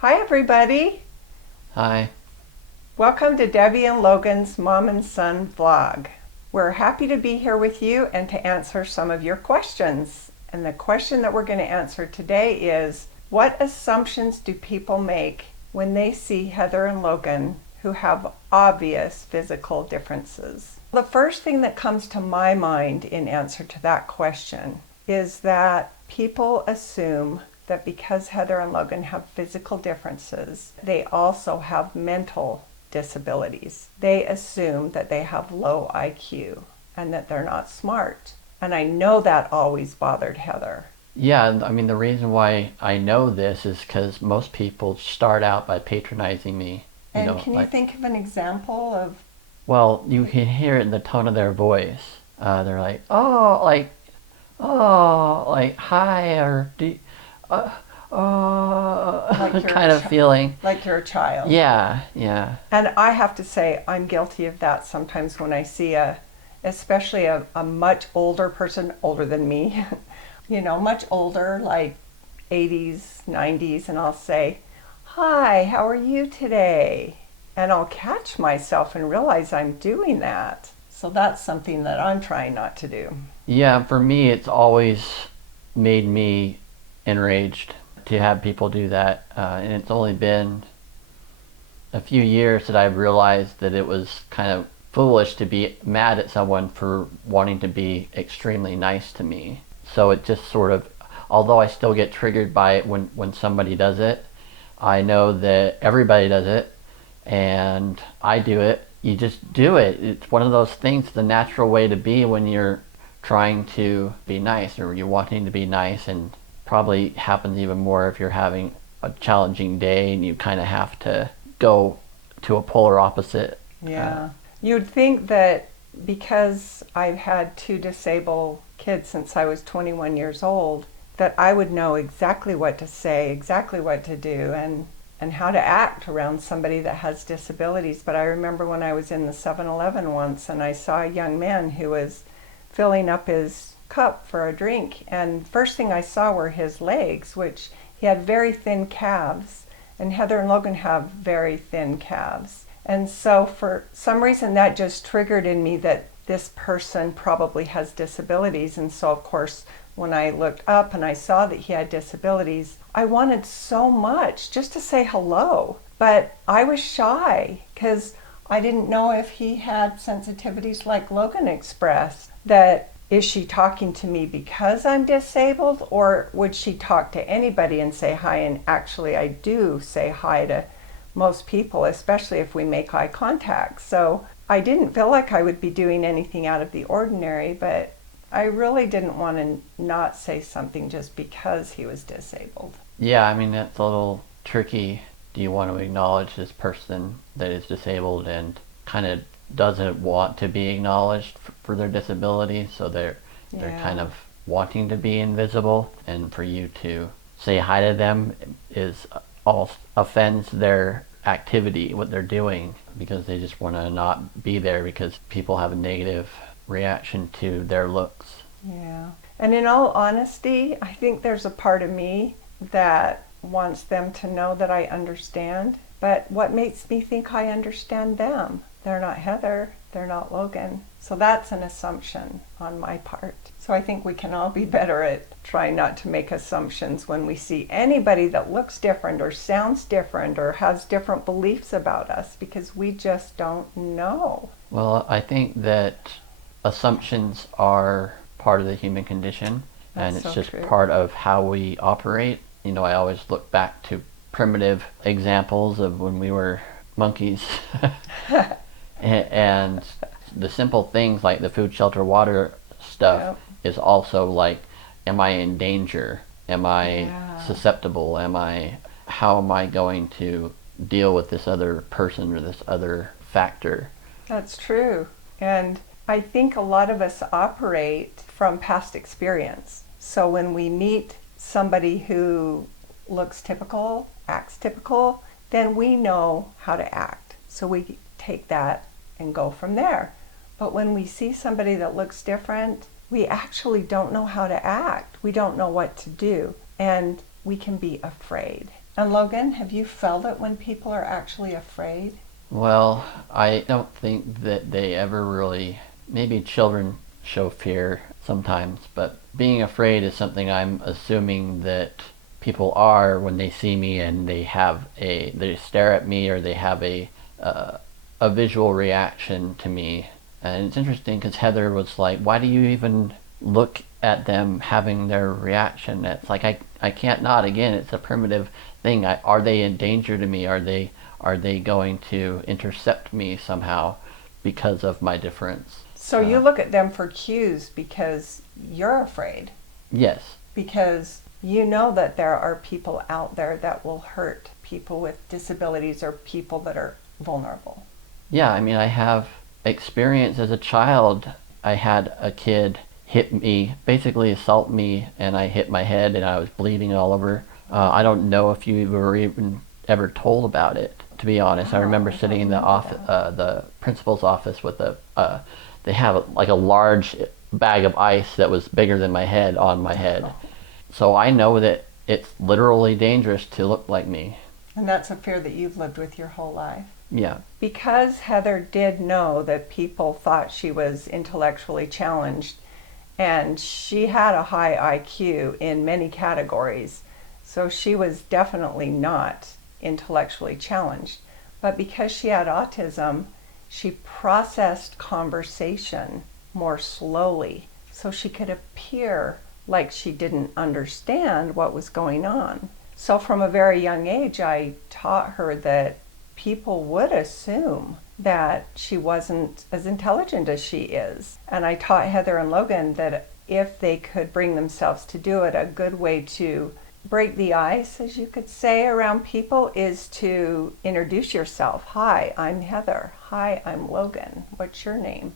Hi everybody! Hi. Welcome to Debbie and Logan's Mom and Son vlog. We're happy to be here with you and to answer some of your questions. And the question that we're going to answer today is, what assumptions do people make when they see Heather and Logan who have obvious physical differences? The first thing that comes to my mind in answer to that question is that people assume that because Heather and Logan have physical differences, they also have mental disabilities. They assume that they have low IQ and that they're not smart. And I know that always bothered Heather. Yeah, I mean, the reason why I know this is because most people start out by patronizing me. And can you think of an example of? Well, you can hear it in the tone of their voice. They're like, oh, like, hi, or uh, Like you're kind of feeling. like you're a child. Yeah, yeah. And I have to say, I'm guilty of that sometimes when I see especially a much older person, older than me, much older, like 80s, 90s, and I'll say, hi, how are you today? And I'll catch myself and realize I'm doing that. So that's something that I'm trying not to do. Yeah, for me, it's always made me enraged to have people do that. And it's only been a few years that I've realized that it was kind of foolish to be mad at someone for wanting to be extremely nice to me. So it just sort of, although I still get triggered by it when somebody does it, I know that everybody does it and I do it. You just do it. It's one of those things, the natural way to be when you're trying to be nice or you're wanting to be nice, and probably happens even more if you're having a challenging day and you kind of have to go to a polar opposite. Yeah. You'd think that because I've had two disabled kids since I was 21 years old, that I would know exactly what to say, exactly what to do, and how to act around somebody that has disabilities. But I remember when I was in the 7-Eleven once and I saw a young man who was filling up his cup for a drink, and first thing I saw were his legs, which he had very thin calves, and Heather and Logan have very thin calves. And so for some reason that just triggered in me that this person probably has disabilities. And so of course when I looked up and I saw that he had disabilities, I wanted so much just to say hello, but I was shy because I didn't know if he had sensitivities like Logan expressed. That is, she talking to me because I'm disabled, or would she talk to anybody and say hi? And actually I do say hi to most people, especially if we make eye contact. So I didn't feel like I would be doing anything out of the ordinary, but I really didn't want to not say something just because he was disabled. Yeah, I mean, that's a little tricky. Do you want to acknowledge this person that is disabled and kind of doesn't want to be acknowledged for their disability, so they're kind of wanting to be invisible, and for you to say hi to them is all offends their activity, what they're doing, because they just want to not be there because people have a negative reaction to their looks. Yeah. And in all honesty, I think there's a part of me that wants them to know that I understand. But what makes me think I understand them? They're not Heather, they're not Logan. So that's an assumption on my part. So I think we can all be better at trying not to make assumptions when we see anybody that looks different or sounds different or has different beliefs about us, because we just don't know. Well, I think that assumptions are part of the human condition, and it's just part of how we operate. I always look back to primitive examples of when we were monkeys. and the simple things like the food, shelter, water stuff is also like, am I in danger? Am I susceptible? How am I going to deal with this other person or this other factor? That's true. And I think a lot of us operate from past experience. So when we meet somebody who looks typical, acts typical, then we know how to act. So we take that and go from there. But when we see somebody that looks different, we actually don't know how to act. We don't know what to do. And we can be afraid. And Logan, have you felt it when people are actually afraid? Well, I don't think that they ever really, maybe children show fear sometimes, but being afraid is something I'm assuming that people are when they see me and they stare at me or they have a visual reaction to me. And it's interesting because Heather was like, why do you even look at them having their reaction? It's like, I can't not. Again, it's a primitive thing. Are they in danger to me? Are they going to intercept me somehow because of my difference? So you look at them for cues because you're afraid. Yes. Because you know that there are people out there that will hurt people with disabilities or people that are vulnerable. Yeah, I mean, I have experience as a child. I had a kid hit me, basically assault me, and I hit my head and I was bleeding all over. I don't know if you were even ever told about it, to be honest. I remember sitting in the office, the principal's office with they have like a large bag of ice that was bigger than my head on my head. So I know that it's literally dangerous to look like me. And that's a fear that you've lived with your whole life. Yeah. Because Heather did know that people thought she was intellectually challenged, and she had a high IQ in many categories, so she was definitely not intellectually challenged. But because she had autism, she processed conversation more slowly, so she could appear like she didn't understand what was going on. So from a very young age, I taught her that people would assume that she wasn't as intelligent as she is. And I taught Heather and Logan that if they could bring themselves to do it, a good way to break the ice, as you could say, around people is to introduce yourself. Hi, I'm Heather. Hi, I'm Logan. What's your name?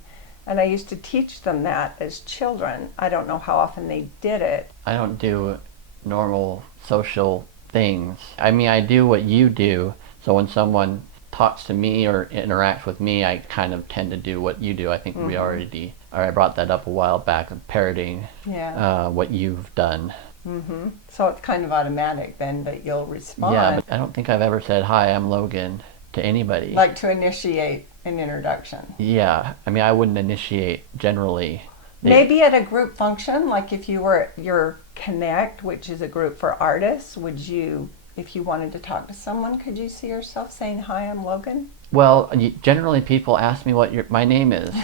And I used to teach them that as children. I don't know how often they did it. I don't do normal social things. I mean, I do what you do. So when someone talks to me or interacts with me, I kind of tend to do what you do. I think we already, or I brought that up a while back, parroting what you've done. So it's kind of automatic then that you'll respond. Yeah, but I don't think I've ever said, hi, I'm Logan, to anybody. Like to initiate an introduction. Yeah, I mean, I wouldn't initiate generally. Maybe at a group function, like if you were at your Connect, which is a group for artists, would you, if you wanted to talk to someone, could you see yourself saying, hi, I'm Logan? Well, generally people ask me what my name is.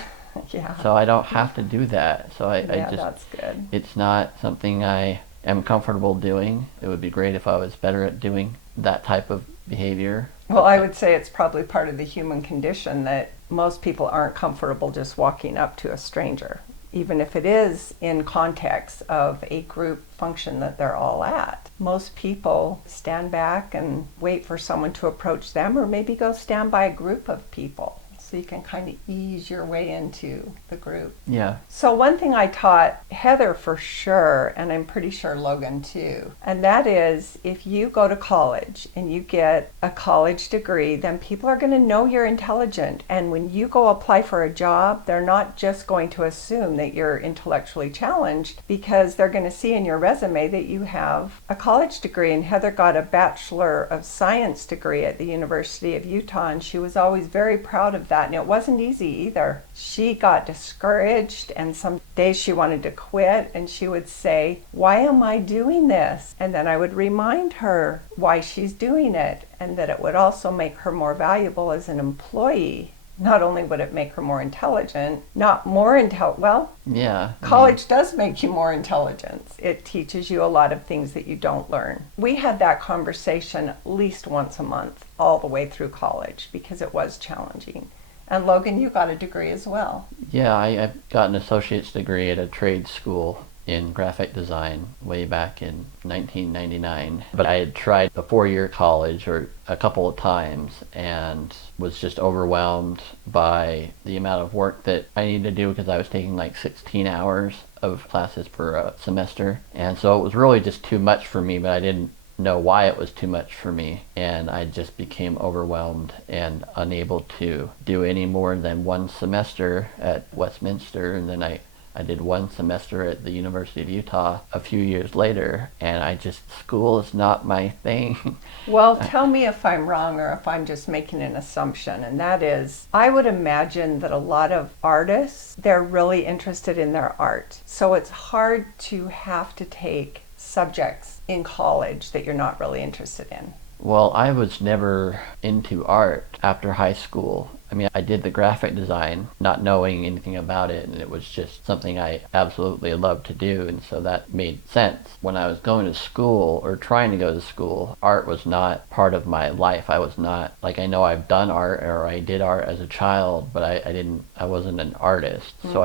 Yeah. So I don't have to do that. So I just, that's good. It's not something I am comfortable doing. It would be great if I was better at doing that type of behavior. Well, I would say it's probably part of the human condition that most people aren't comfortable just walking up to a stranger, even if it is in context of a group function that they're all at. Most people stand back and wait for someone to approach them, or maybe go stand by a group of people so you can kind of ease your way into the group. Yeah. So one thing I taught Heather for sure, and I'm pretty sure Logan too, and that is if you go to college and you get a college degree, then people are going to know you're intelligent. And when you go apply for a job, they're not just going to assume that you're intellectually challenged, because they're going to see in your resume that you have a college degree. And Heather got a Bachelor of Science degree at the University of Utah, and she was always very proud of that. And it wasn't easy either. She got discouraged, and some days she wanted to quit, and she would say, why am I doing this? And then I would remind her why she's doing it, and that it would also make her more valuable as an employee. Not only would it make her more intelligent, not more well, yeah. College does make you more intelligent. It teaches you a lot of things that you don't learn. We had that conversation at least once a month all the way through college because it was challenging. And Logan, you got a degree as well. Yeah, I got an associate's degree at a trade school in graphic design way back in 1999. But I had tried a 4-year college or a couple of times and was just overwhelmed by the amount of work that I needed to do, because I was taking like 16 hours of classes per semester. And so it was really just too much for me, but I didn't know why it was too much for me, and I just became overwhelmed and unable to do any more than one semester at Westminster, and then I I did one semester at the University of Utah a few years later, and school is not my thing. Well, tell me if I'm wrong or if I'm just making an assumption, and that is, I would imagine that a lot of artists, they're really interested in their art. So it's hard to have to take subjects in college that you're not really interested in. Well, I was never into art after high school. I mean, I did the graphic design, not knowing anything about it, and it was just something I absolutely loved to do, and so that made sense. When I was going to school, or trying to go to school, art was not part of my life. I was not, like, I know I've done art, or I did art as a child, but I wasn't an artist, so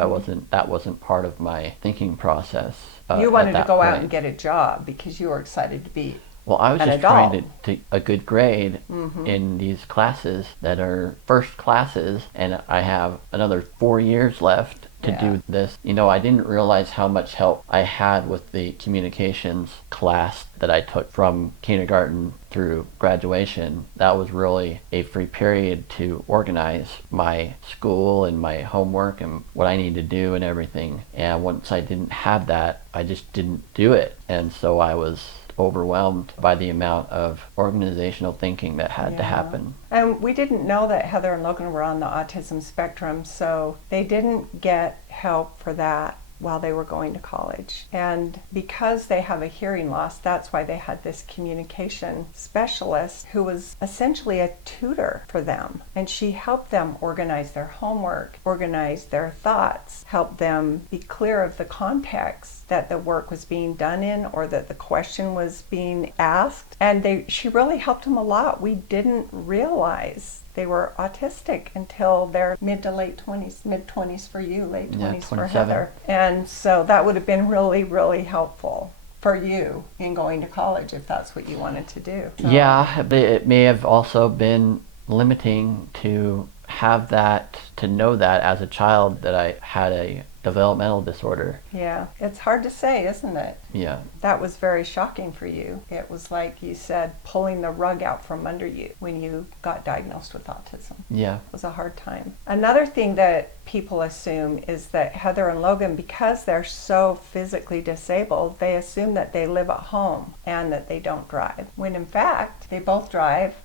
that wasn't part of my thinking process. You wanted to go out point. and get a job because you were excited to be Well, I was an just adult. trying to a good grade in these classes that are first classes, and I have another 4 years left to do this. You know, I didn't realize how much help I had with the communications class that I took from kindergarten through graduation. That was really a free period to organize my school and my homework and what I need to do and everything. And once I didn't have that, I just didn't do it. And so I was overwhelmed by the amount of organizational thinking that had to happen. And we didn't know that Heather and Logan were on the autism spectrum, so they didn't get help for that while they were going to college. And because they have a hearing loss, that's why they had this communication specialist who was essentially a tutor for them. And she helped them organize their homework, organize their thoughts, help them be clear of the context that the work was being done in or that the question was being asked. And she really helped them a lot. We didn't realize they were autistic until their mid 20s for you, late 20s for Heather. And so that would have been really, really helpful for you in going to college if that's what you wanted to do. So. Yeah, but it may have also been limiting to have that, to know that as a child that I had a developmental disorder. Yeah, it's hard to say, isn't it? Yeah. That was very shocking for you. It was like you said, pulling the rug out from under you when you got diagnosed with autism. Yeah. It was a hard time. Another thing that people assume is that Heather and Logan, because they're so physically disabled, they assume that they live at home and that they don't drive. When in fact, they both drive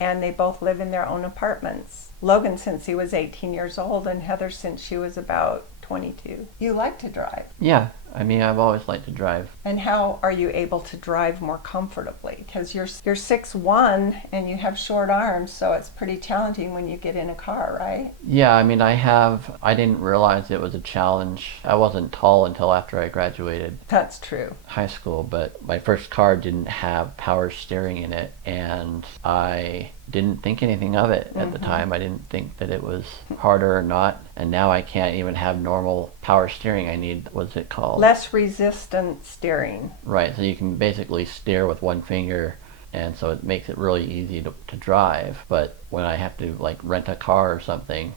and they both live in their own apartments. Logan since he was 18 years old and Heather since she was about 22. You like to drive. Yeah, I mean, I've always liked to drive. And how are you able to drive more comfortably? Because you're 6'1" and you have short arms, so it's pretty challenging when you get in a car, right? Yeah, I mean, I didn't realize it was a challenge. I wasn't tall until after I graduated That's true. high school, but my first car didn't have power steering in it, and I didn't think anything of it at the time. I didn't think that it was harder or not, and now I can't even have normal power steering. I need, what's it called? Less resistant steering. Right, so you can basically steer with one finger, and so it makes it really easy to drive. But when I have to like rent a car or something,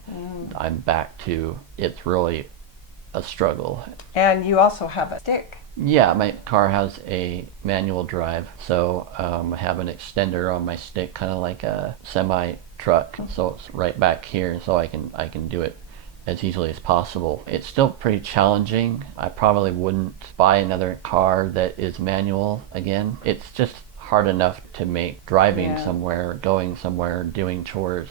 I'm back to, it's really a struggle. And you also have a stick. Yeah, my car has a manual drive, so I have an extender on my stick, kind of like a semi truck. So it's right back here, so I can do it as easily as possible. It's still pretty challenging. I probably wouldn't buy another car that is manual again. It's just hard enough to make driving somewhere, going somewhere, doing chores,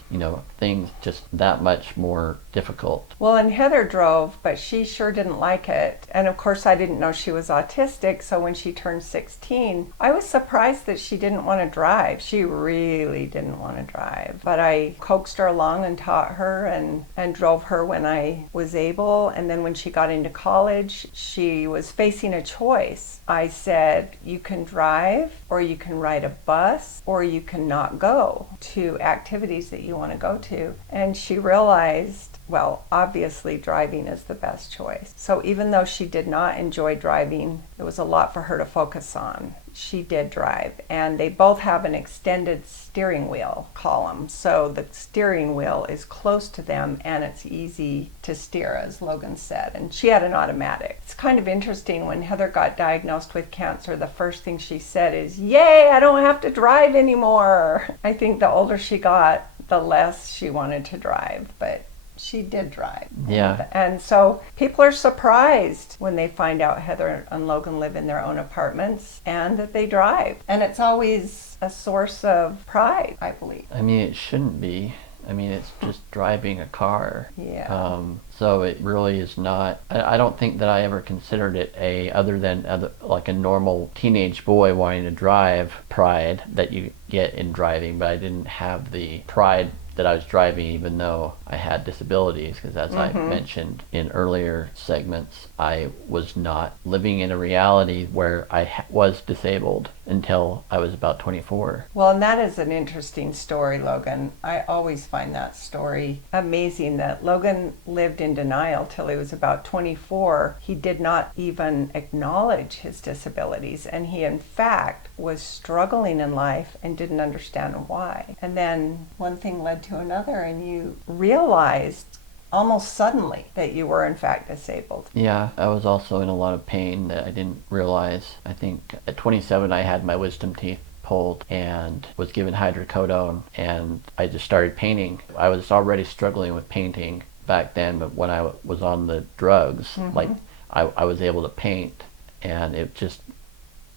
things just that much more difficult. Well, and Heather drove, but she sure didn't like it. And of course, I didn't know she was autistic, so when she turned 16, I was surprised that she didn't want to drive. She really didn't want to drive. But I coaxed her along and taught her and drove her when I was able. And then when she got into college, she was facing a choice. I said, you can drive, or you can ride a bus, or you can not go to activities that you want to go to. And she realized, well, obviously driving is the best choice. So even though she did not enjoy driving, it was a lot for her to focus on. She did drive, and they both have an extended steering wheel column, so the steering wheel is close to them and it's easy to steer, as Logan said. And she had an automatic. It's kind of interesting, when Heather got diagnosed with cancer, the first thing she said is, "Yay, I don't have to drive anymore." I think the older she got, the less she wanted to drive, but She did drive. Yeah. And so people are surprised when they find out Heather and Logan live in their own apartments and that they drive. And it's always a source of pride, I believe. I mean, it shouldn't be. I mean, it's just driving a car. Yeah. So it really is not. I don't think that I ever considered it other than like a normal teenage boy wanting to drive pride that you get in driving, but I didn't have the pride that I was driving even though I had disabilities, because as I mentioned in earlier segments, I was not living in a reality where I was disabled until I was about 24. Well, and that is an interesting story, Logan. I always find that story amazing, that Logan lived in denial till he was about 24. He did not even acknowledge his disabilities, and he in fact was struggling in life and didn't understand why. And then one thing led to another, and you realized almost suddenly that you were in fact disabled. Yeah, I was also in a lot of pain that I didn't realize. I think at 27 I had my wisdom teeth pulled and was given hydrocodone, and I just started painting. I was already struggling with painting back then, but when I was on the drugs, like I was able to paint, and it just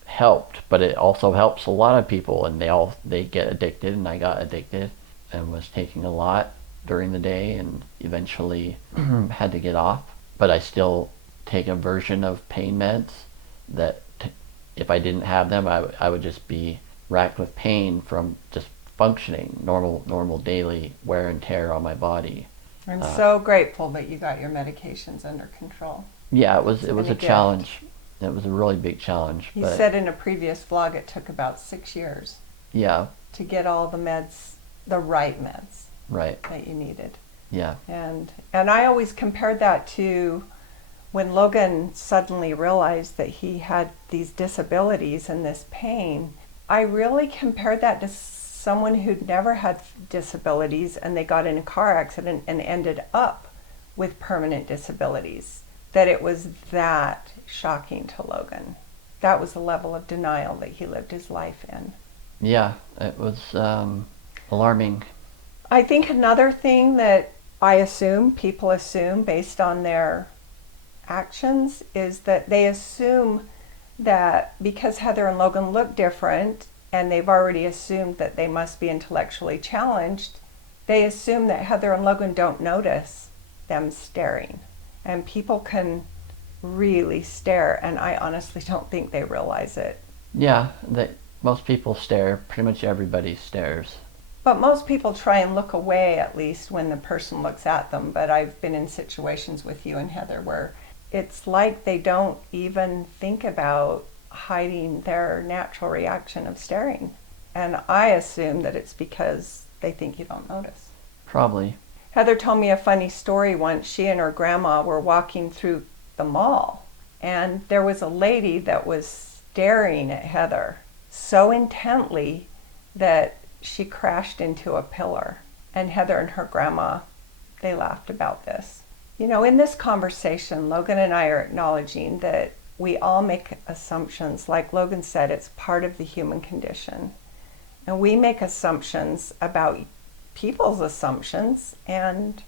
helped. But it also helps a lot of people, and they get addicted, and I got addicted and was taking a lot during the day and eventually had to get off. But I still take a version of pain meds that if I didn't have them, I would just be racked with pain from just functioning, normal daily wear and tear on my body. I'm so grateful that you got your medications under control. Yeah, it was a gift. challenge. It was a really big challenge. You said in a previous vlog it took about 6 years. Yeah. To get all the meds, the right meds. Right. That you needed. Yeah. And I always compared that to when Logan suddenly realized that he had these disabilities and this pain. I really compared that to someone who'd never had disabilities and they got in a car accident and ended up with permanent disabilities. That it was that shocking to Logan. That was the level of denial that he lived his life in. Yeah, it was alarming. I think another thing that people assume based on their actions is that they assume that because Heather and Logan look different and they've already assumed that they must be intellectually challenged, they assume that Heather and Logan don't notice them staring. And people can really stare, and I honestly don't think they realize it. Yeah, most people stare. Pretty much everybody stares. But most people try and look away at least when the person looks at them. But I've been in situations with you and Heather where it's like they don't even think about hiding their natural reaction of staring. And I assume that it's because they think you don't notice. Probably. Heather told me a funny story once. She and her grandma were walking through the mall, and there was a lady that was staring at Heather so intently that she crashed into a pillar. And Heather and her grandma, they laughed about this. You know, in this conversation, Logan and I are acknowledging that we all make assumptions. Like Logan said, it's part of the human condition. And we make assumptions about people's assumptions, and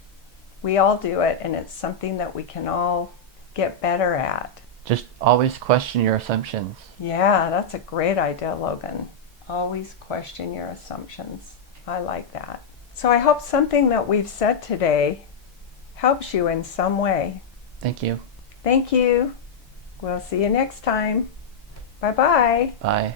we all do it, and it's something that we can all get better at. Just always question your assumptions. Yeah, that's a great idea, Logan. Always question your assumptions. I like that. So I hope something that we've said today helps you in some way. Thank you. Thank you. We'll see you next time. Bye-bye. Bye.